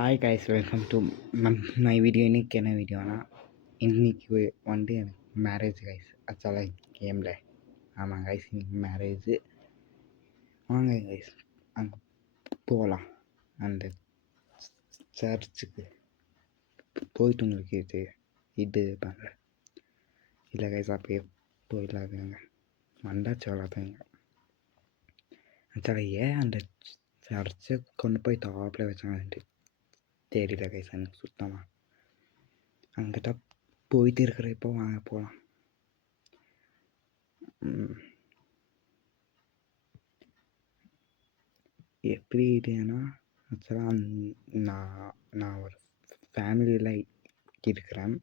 Hi guys, welcome to my video. இன்றைக்கி என்ன வீடியோனா, இன்றைக்கி வந்து எனக்கு மேரேஜ் கைஸ். ஆக்சுவலாக கேமில் ஆமாம் கைஸ், இன்றைக்கி மேரேஜு. வாங்க கைஸ் அங்கே போகலாம். அந்த சர்ச்சுக்கு போயிட்டு உங்களுக்கு இது பண்ணுறேன். இல்லை கைஸ், அப்படியே போயிடலாதுங்க. வந்தாச்சு வளர்த்துங்க. ஆக்சுவலாக ஏன் அந்த சர்ச்சை கொண்டு போய் டாப்பில் வச்சாங்கன்ட்டு தெரியல கைஸ் எனக்கு சுத்தமாக. அங்கிட்ட போயிட்டு இருக்கிற இப்போ வாங்க போகலாம். எப்படி இதுன்னா, ஆக்சுவலாக நான் ஒரு ஃபேமிலியில் இருக்கிறேன்.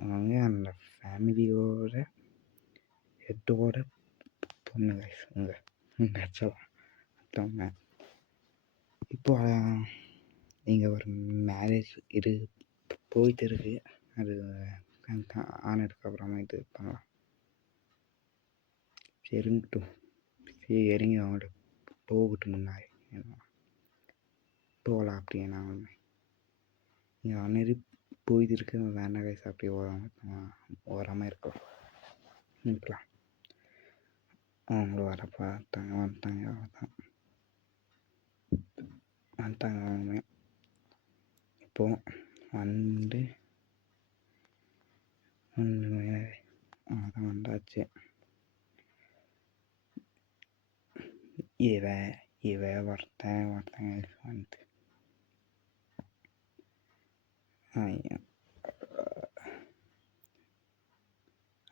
அவங்க அந்த ஃபேமிலியோட ஹெட்டோட பொண்ணு கைஸ். உங்கள் ஆக்சுவலாக மற்றவங்க இப்போ இங்கே ஒரு மேரேஜ் போயிட்டு இருக்கு. அது ஆனதுக்கப்புறமா இது பண்ணலாம். சரிங்கட்டும், சரி இறங்கி அவங்கள்ட்ட போகட்டும். முன்னாடி போகலாம். அப்படியே நான் இங்கே அன்னேரி போயிட்டு இருக்கு. வேண்டாம் கைஸ், அப்படியே ஓராமல் இருக்கலாம். அவங்களும் வர வந்துட்டாங்க அவங்க இப்போ வந்து அதான் வந்தாச்சு. இவ ஒருத்தங்க வந்து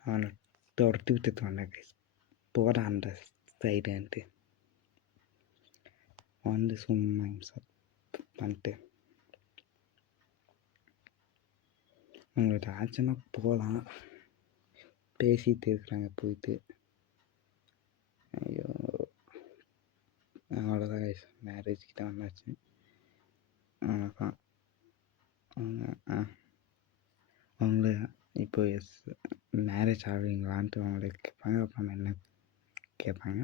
அவனை துரத்தி விட்டுட்டு வந்தேன் கைஸ். போட அந்த சைடுன்ட்டு வந்து சும்மா பண்ணிட்டு உங்களுக்கு ஆச்சுன்னா போகலாம். பேசிட்டு இருக்கிறாங்க போயிட்டு. ஐயோ, அவ்வளோதான் கைஸ், மேரேஜ் கிட்ட வந்தாச்சு. அவ்வளோதான். அவங்க இப்போ மேரேஜ் ஆகுவீங்களான்ட்டு அவங்கள கேட்பாங்க. அப்புறம் என்ன கேட்பாங்க.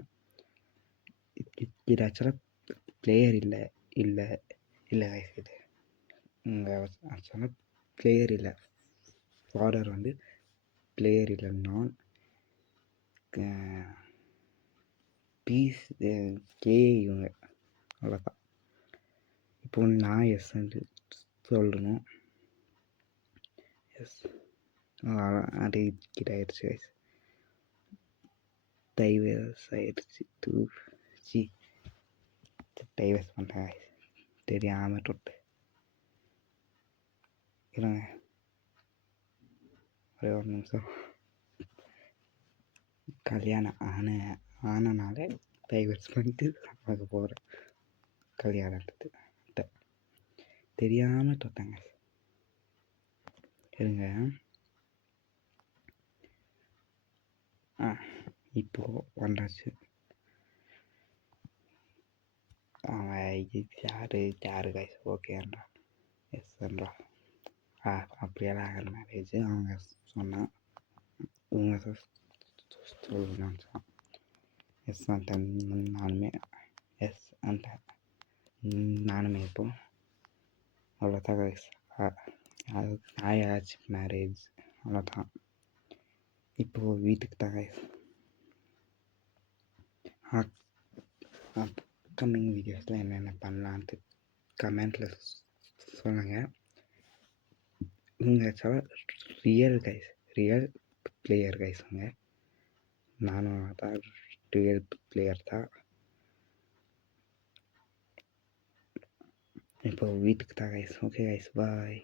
இது ஆக்சுவலாக பிளேயர் இல்லை கைஸ். இது ஆக்சுவலாக பிளேயர் இல்லை. ஃபாதர் வந்து பிளேயர் இல்லை. நான் பீஸ் இவங்க. அவ்வளோதான். இப்போ நான் எஸ்ன்னு சொல்லணும். எஸ், அது கிட்ட ஆயிடுச்சு கைஸ். டைவர்ஸ் ஆயிடுச்சு. டைவர்ஸ் பண்ணுறேன் கைஸ், தெரியாமல் தொட்டு இருங்க. ஒரே ஒரு நிமிஷம். கல்யாணம் ஆனனால டைவர்ஸ் பண்ணிட்டு பார்க்க போகிறேன். கல்யாணத்துக்கு தெரியாமல் தொட்டாங்க. இருங்க. இப்போ வந்தாச்சு. யாரு கைஸ் ஓகேன்றா? எஸ்ன்றா. அப்படியெல்லாம் ஆகிற மேரேஜ் அவங்க சொன்னான். இவங்க சொல்லணும். எஸ் வந்துட்டேன். நானுமே இப்போ அவ்வளோதான் கைஸ். அது ஆயாச்சு மேரேஜ். அவ்வளோதான். இப்போது வீட்டுக்கு தான் கைஸ். அப்கமிங் வீடியோஸில் என்னென்ன பண்ணலான்ட்டு கமெண்ட்டில் சொல்லுங்கள். உங்கள் ரியல் பிளேயர் கைஸுங்க. நானும் தான் ரியல் பிளேயர் தான். இப்போ வீட்டுக்கு தான் கைஸ். ஓகே கைஸ், பாய்.